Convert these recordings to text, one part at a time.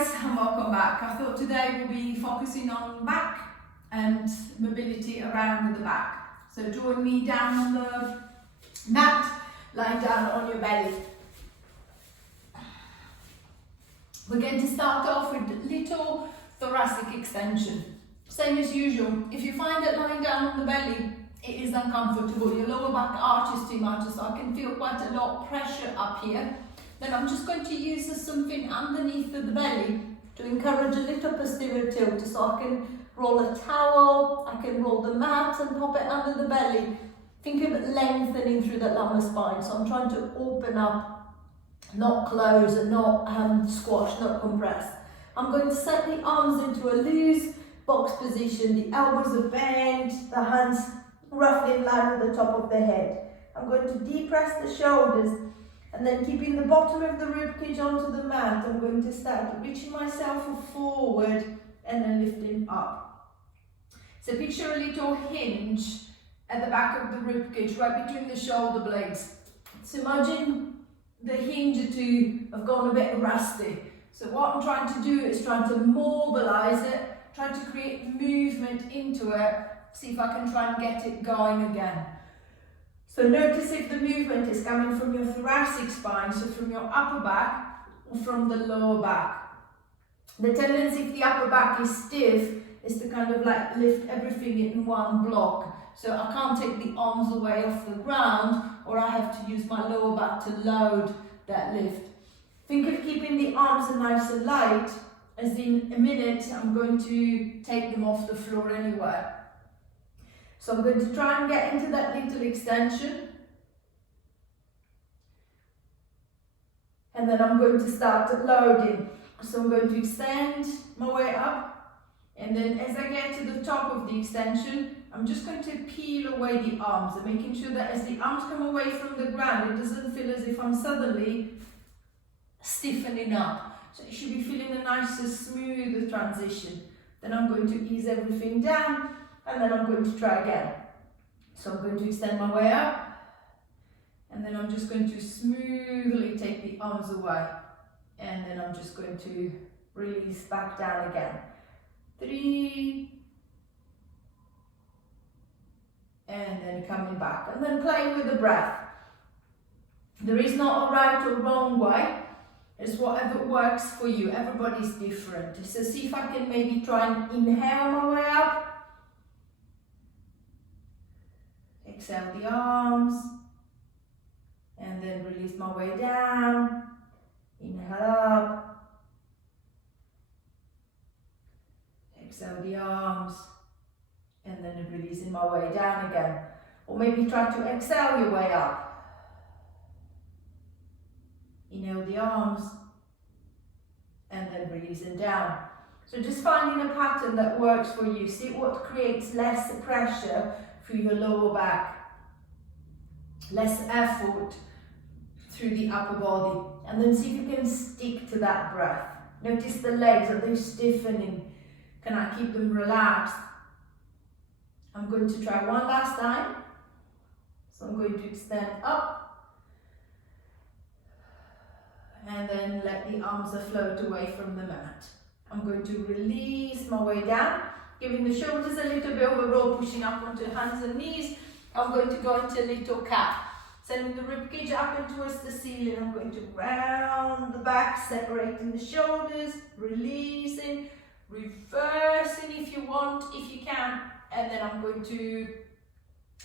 guys, and welcome back. I thought today we'll be focusing on back and mobility around the back. So join me down on the mat, lying down on your belly. We're going to start off with little thoracic extension. Same as usual. If you find that lying down on the belly, it is uncomfortable, your lower back arches too much, so I can feel quite a lot of pressure up here, then I'm just going to use something underneath the belly to encourage a little posterior tilt. So I can roll a towel, I can roll the mat and pop it under the belly. Think of it lengthening through that lumbar spine. So I'm trying to open up, not close, and not squash, not compress. I'm going to set the arms into a loose box position. The elbows are bent, the hands roughly in line with the top of the head. I'm going to depress the shoulders, and then keeping the bottom of the ribcage onto the mat, I'm going to start reaching myself forward and then lifting up. So picture a little hinge at the back of the ribcage, right between the shoulder blades. So imagine the hinge to have gone a bit rusty. So what I'm trying to do is trying to mobilize it, trying to create movement into it, see if I can try and get it going again. So notice if the movement is coming from your thoracic spine, so from your upper back or from the lower back. The tendency if the upper back is stiff is to kind of like lift everything in one block. So I can't take the arms away off the ground, or I have to use my lower back to load that lift. Think of keeping the arms nice and light, as in a minute I'm going to take them off the floor anywhere. So I'm going to try and get into that little extension. And then I'm going to start loading. So I'm going to extend my way up. And then as I get to the top of the extension, I'm just going to peel away the arms and making sure that as the arms come away from the ground, it doesn't feel as if I'm suddenly stiffening up. So you should be feeling a nicer, smoother transition. Then I'm going to ease everything down. And then I'm going to try again. So I'm going to extend my way up, and then I'm just going to smoothly take the arms away, and then I'm just going to release back down again. 3, and then coming back, and then playing with the breath. There is not a right or wrong way. It's whatever works for you. Everybody's different. So see if I can maybe try and inhale my way up. Exhale the arms, and then release my way down. Inhale up. Exhale the arms, and then releasing my way down again. Or maybe try to exhale your way up. Inhale the arms, and then releasing down. So just finding a pattern that works for you. See what creates less pressure through your lower back, less effort through the upper body, and then see if you can stick to that breath. Notice the legs, are they stiffening? Can I keep them relaxed? I'm going to try one last time. So I'm going to extend up, and then let the arms float away from the mat. I'm going to release my way down, giving the shoulders a little bit of a roll, pushing up onto the hands and knees. I'm going to go into little cat. Sending the ribcage up and towards the ceiling. I'm going to round the back, separating the shoulders, releasing, reversing if you want, if you can. And then I'm going to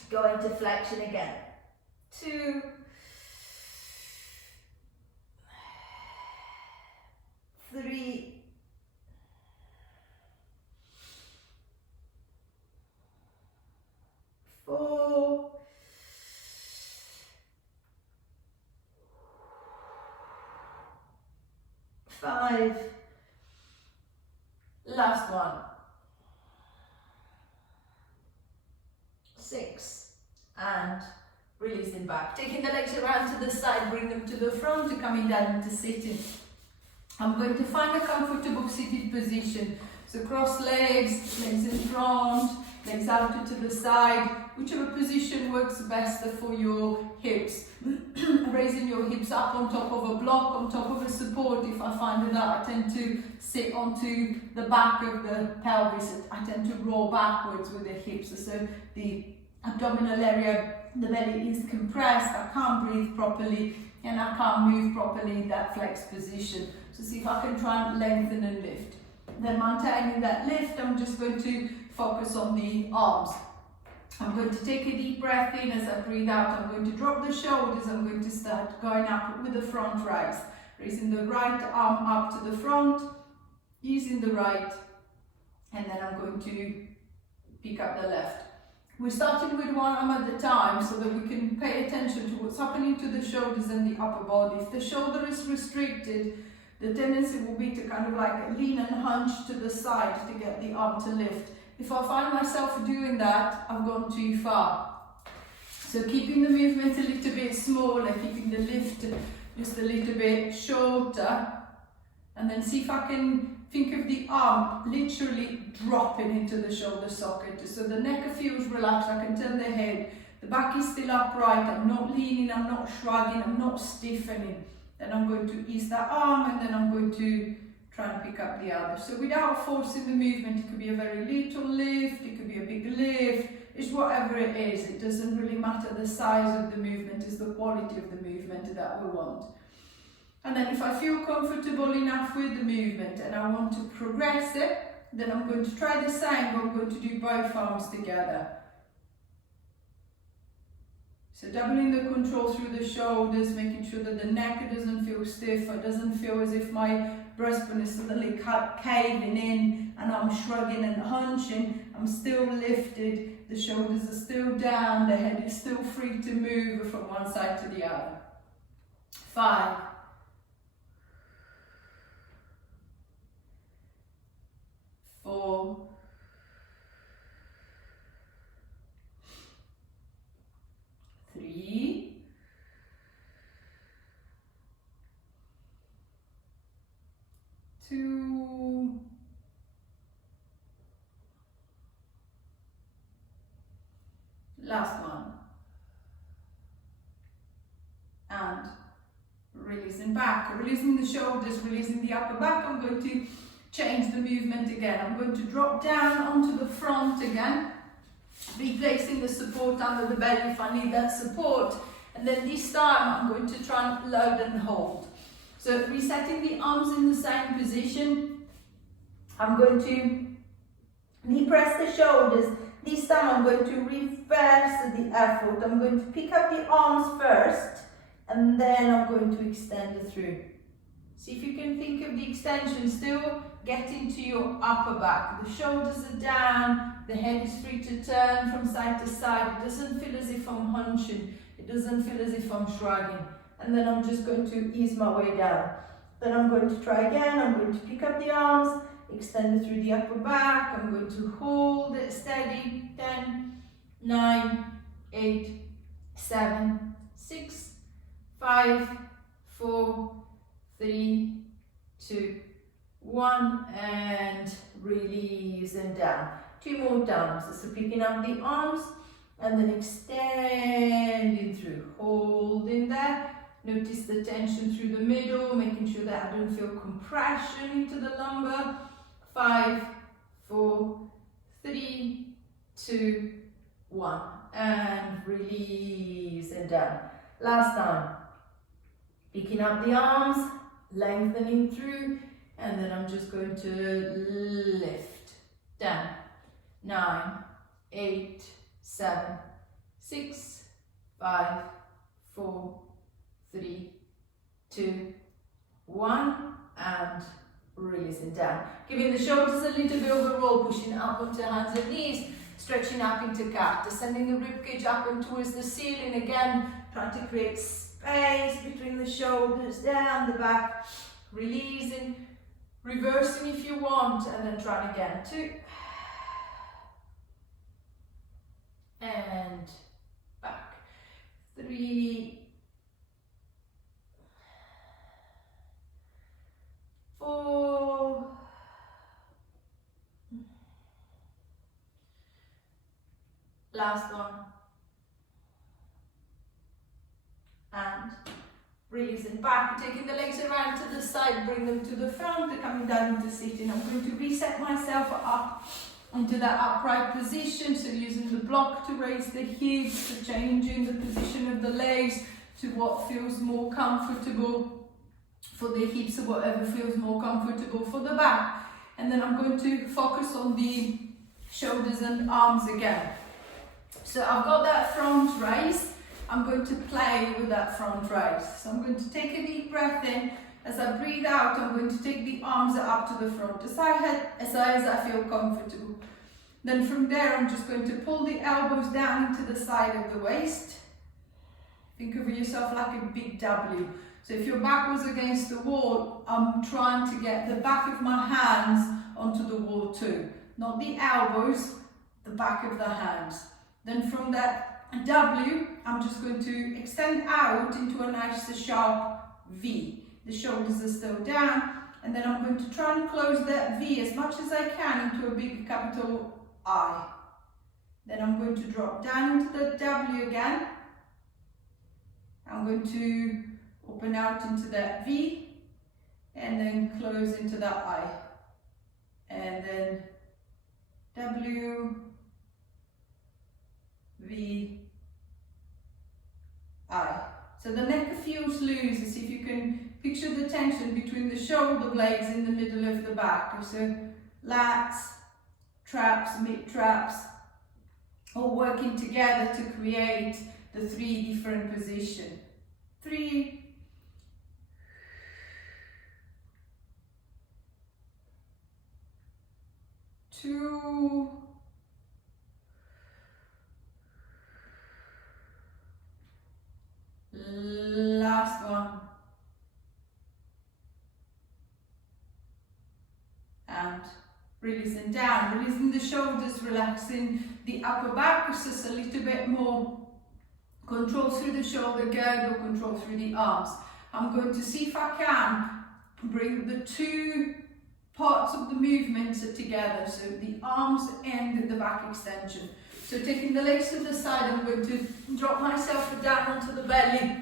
go into flexion again. 2, 3, 4, 5, last one, 6, and releasing back. Taking the legs around to the side, bring them to the front, to coming down into sitting. I'm going to find a comfortable seated position. So cross legs, legs in front, legs out to the side, whichever position works best for your hips. Raising your hips up on top of a block, on top of a support. If I find that I tend to sit onto the back of the pelvis, I tend to roll backwards with the hips, so the abdominal area, the belly is compressed, I can't breathe properly, and I can't move properly in that flexed position. So see if I can try and lengthen and lift. Then maintaining that lift, I'm just going to focus on the arms. I'm going to take a deep breath in. As I breathe out, I'm going to drop the shoulders. I'm going to start going up with the front raise. Raising the right arm up to the front, using the right, and then I'm going to pick up the left. We're starting with one arm at a time so that we can pay attention to what's happening to the shoulders and the upper body. If the shoulder is restricted, the tendency will be to kind of like lean and hunch to the side to get the arm to lift. If I find myself doing that, I've gone too far. So keeping the movement a little bit smaller, keeping the lift just a little bit shorter, and then see if I can think of the arm literally dropping into the shoulder socket. So the neck feels relaxed, I can turn the head, the back is still upright, I'm not leaning, I'm not shrugging, I'm not stiffening. Then I'm going to ease that arm, and then I'm going to try and pick up the other. So without forcing the movement, it could be a very little lift, it could be a big lift, it's whatever it is. It doesn't really matter the size of the movement, it's the quality of the movement that we want. And then if I feel comfortable enough with the movement and I want to progress it, then I'm going to try the same, but I'm going to do both arms together. So doubling the control through the shoulders, making sure that the neck doesn't feel stiff, or doesn't feel as if my breastbone is suddenly caving in and I'm shrugging and hunching. I'm still lifted, the shoulders are still down, the head is still free to move from one side to the other. 5, 4, 3, 2, last one, and releasing back, releasing the shoulders, releasing the upper back. I'm going to change the movement again. I'm going to drop down onto the front again, replacing the support under the belly if I need that support, and then this time I'm going to try and load and hold. So resetting the arms in the same position, I'm going to knee press the shoulders. This time I'm going to reverse the effort. I'm going to pick up the arms first, and then I'm going to extend it through. See if you can think of the extension still getting to your upper back. The shoulders are down, the head is free to turn from side to side. It doesn't feel as if I'm hunching, it doesn't feel as if I'm shrugging. And then I'm just going to ease my way down. Then I'm going to try again. I'm going to pick up the arms, extend it through the upper back. I'm going to hold it steady. 10, 9, 8, 7, 6, 5, 4, 3, 2, 1, and release and down. 2 more times. So picking up the arms and then extending through, holding there. Notice the tension through the middle, making sure that I don't feel compression into the lumbar. 5, 4, 3, 2, 1, and release and down. Last time. Picking up the arms, lengthening through, and then I'm just going to lift. Down. 9, 8, 7, 6, 5, 4, 3, 2, 1, and releasing down. Giving the shoulders a little bit of a roll, pushing up onto hands and knees, stretching up into cat, descending the ribcage up and towards the ceiling again, trying to create space between the shoulders, down the back, releasing, reversing if you want, and then trying again. 2, and back. 3, 4, Last one. And releasing back, taking the legs around to the side, bring them to the front, they're coming down into sitting. I'm going to reset myself up into that upright position, so using the block to raise the hips, to changing the position of the legs to what feels more comfortable for the hips or whatever feels more comfortable for the back. And then I'm going to focus on the shoulders and arms again. So I've got that front raise. I'm going to play with that front raise. So I'm going to take a deep breath in. As I breathe out, I'm going to take the arms up to the front as high as I feel comfortable. Then from there, I'm just going to pull the elbows down into the side of the waist. Think of yourself like a big W. So if your back was against the wall, I'm trying to get the back of my hands onto the wall too. Not the elbows, the back of the hands. Then from that W, I'm just going to extend out into a nice sharp V. The shoulders are still down, and then I'm going to try and close that V as much as I can into a big capital I. Then I'm going to drop down into the W again. I'm going to open out into that V, and then close into that I. And then W, V, I. So the neck feels loose, as if you can picture the tension between the shoulder blades in the middle of the back. So lats, traps, mid-traps, all working together to create the 3 different positions. 3, 2, last one, and releasing down, releasing the shoulders, relaxing the upper back, just a little bit more control through the shoulder girdle, control through the arms. I'm going to see if I can bring the 2 parts of the movements together, so the arms and the back extension. So taking the legs to the side, I'm going to drop myself down onto the belly,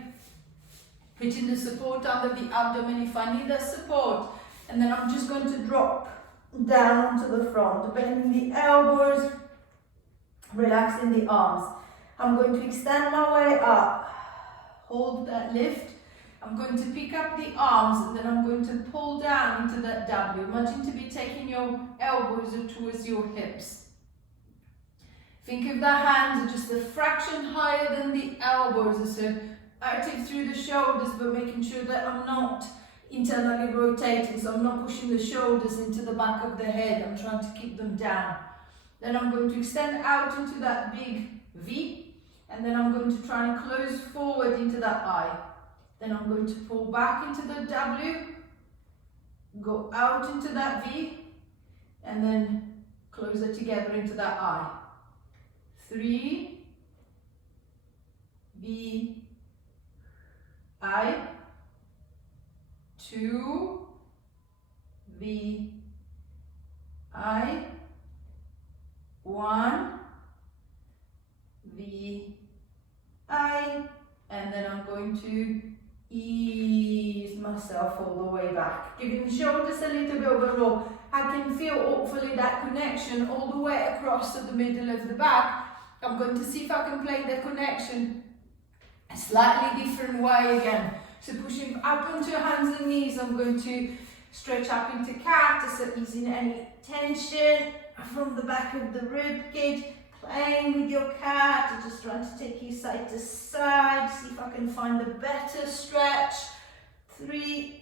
putting the support under the abdomen if I need that support, and then I'm just going to drop down onto the front, bending the elbows, relaxing the arms. I'm going to extend my way up, hold that lift. I'm going to pick up the arms, and then I'm going to pull down into that W. Imagine to be taking your elbows towards your hips. Think of the hands are just a fraction higher than the elbows, so active through the shoulders, but making sure that I'm not internally rotating, so I'm not pushing the shoulders into the back of the head. I'm trying to keep them down. Then I'm going to extend out into that big V, and then I'm going to try and close forward into that I. Then I'm going to pull back into the W, go out into that V, and then close it together into that I. 3, V, I, 2, V, I, 1, V, I, and then I'm going to ease myself all the way back, giving the shoulders a little bit of a roll. I can feel hopefully that connection all the way across to the middle of the back. I'm going to see if I can play the connection a slightly different way again. So pushing up onto your hands and knees, I'm going to stretch up into cat, so easing any tension from the back of the rib cage. Playing with your cat, just trying to take you side to side, see if I can find a better stretch. 3,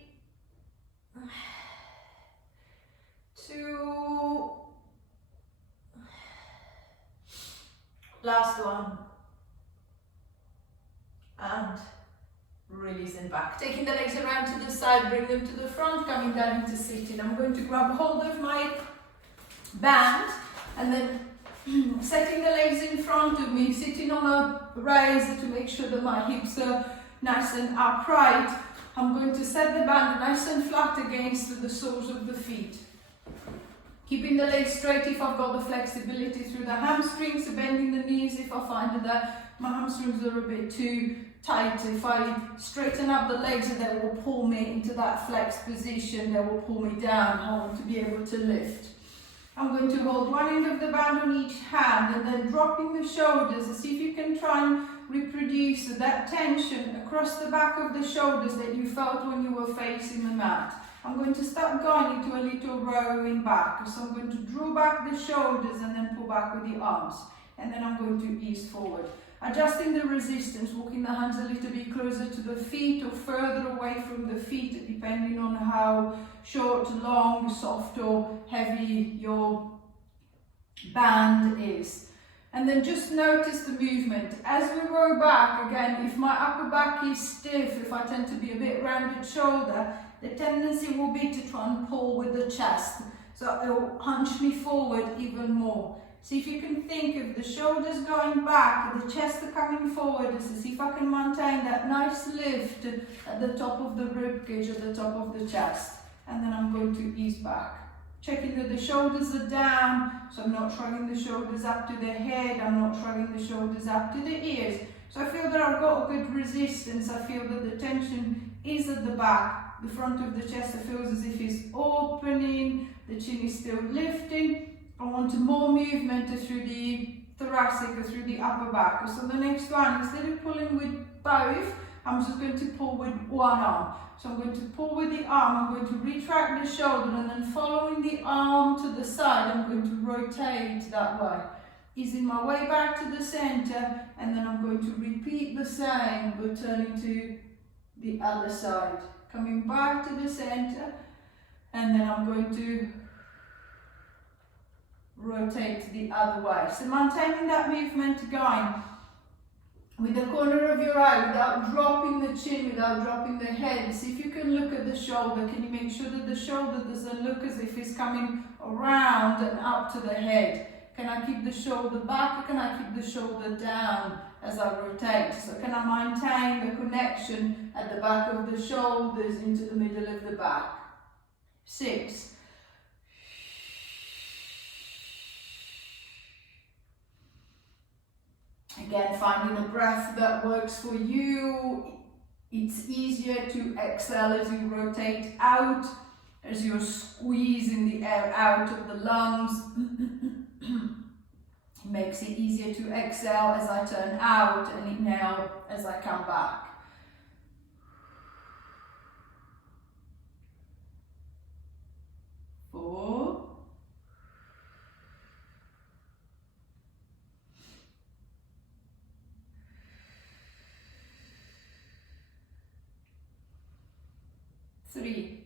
2, last one, and releasing back. Taking the legs around to the side, bring them to the front, coming down into sitting. I'm going to grab hold of my band, and then setting the legs in front of me, sitting on a riser to make sure that my hips are nice and upright. I'm going to set the band nice and flat against the soles of the feet. Keeping the legs straight if I've got the flexibility through the hamstrings, so bending the knees if I find that my hamstrings are a bit too tight. If I straighten up the legs, they will pull me into that flex position, they will pull me down. I want to be able to lift. I'm going to hold one end of the band on each hand and then dropping the shoulders. See if you can try and reproduce that tension across the back of the shoulders that you felt when you were facing the mat. I'm going to start going into a little rowing back. So I'm going to draw back the shoulders and then pull back with the arms. And then I'm going to ease forward. Adjusting the resistance, walking the hands a little bit closer to the feet or further away from the feet, depending on how short, long, soft or heavy your band is. And then just notice the movement. As we row back, again, if my upper back is stiff, if I tend to be a bit rounded shoulder, the tendency will be to try and pull with the chest. So it will hunch me forward even more. See if you can think of the shoulders going back, the chest coming forward, to see if I can maintain that nice lift at the top of the rib cage, at the top of the chest. And then I'm going to ease back. Checking that the shoulders are down, so I'm not shrugging the shoulders up to the head, I'm not shrugging the shoulders up to the ears. So I feel that I've got a good resistance, I feel that the tension is at the back, the front of the chest feels as if it's opening, the chin is still lifting. I want more movement through the thoracic or through the upper back. So the next one, instead of pulling with both, I'm just going to pull with one arm. So I'm going to pull with the arm, I'm going to retract the shoulder and then following the arm to the side, I'm going to rotate that way. Easing my way back to the center and then I'm going to repeat the same but turning to the other side. Coming back to the center and then I'm going to rotate the other way. So maintaining that movement going with the corner of your eye without dropping the chin, without dropping the head. See if you can look at the shoulder. Can you make sure that the shoulder doesn't look as if it's coming around and up to the head? Can I keep the shoulder back or can I keep the shoulder down as I rotate? So can I maintain the connection at the back of the shoulders into the middle of the back? 6. Again, finding a breath that works for you. It's easier to exhale as you rotate out, as you're squeezing the air out of the lungs. It makes it easier to exhale as I turn out and inhale as I come back. 4. 3.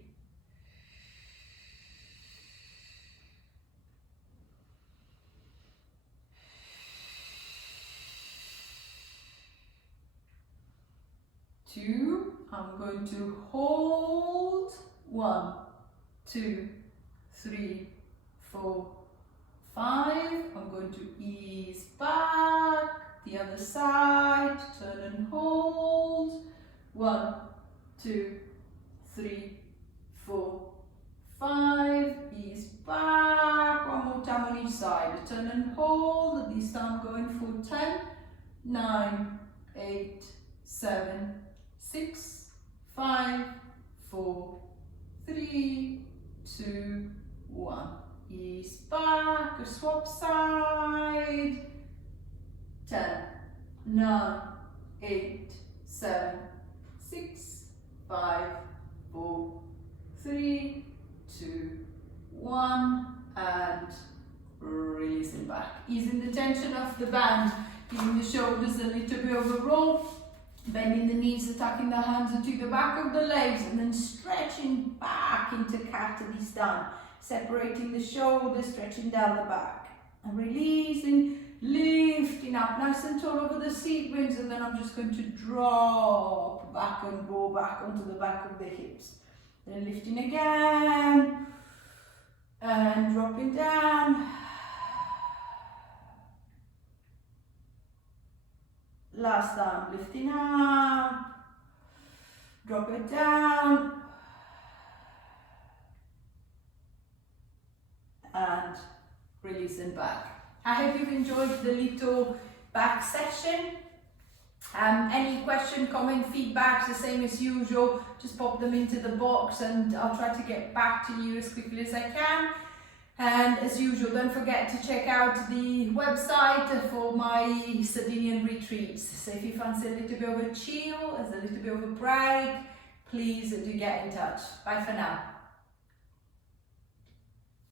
2. I'm going to hold. 1, 2, 3, 4, 5. I'm going to ease back. The other side. Turn and hold. 1, 2, 3, 4, 5. Ease back. One more time on each side. Turn and hold. This time going for 10, 9, 8, 7, 6, 5, 4, 3, 2, 1. Ease back. Swap side. 10, 9, 8, 7, 6, 5, 4, 3, 2, 1, and releasing back. Easing the tension off the band, giving the shoulders a little bit of a roll, bending the knees, attacking the hands into the back of the legs, and then stretching back into Katadistan, separating the shoulders, stretching down the back, and releasing, lifting up nice and tall over the seat bones, and then I'm just going to drop back and roll back onto the back of the hips. Then lifting again, and dropping down. Last time, lifting up, drop it down, and releasing back. I hope you've enjoyed the little back session. Any question, comment, feedback, the same as usual, just pop them into the box and I'll try to get back to you as quickly as I can. And as usual, don't forget to check out the website for my Sardinian retreats. So if you fancy a little bit of a chill, as a little bit of a break, please do get in touch. Bye for now.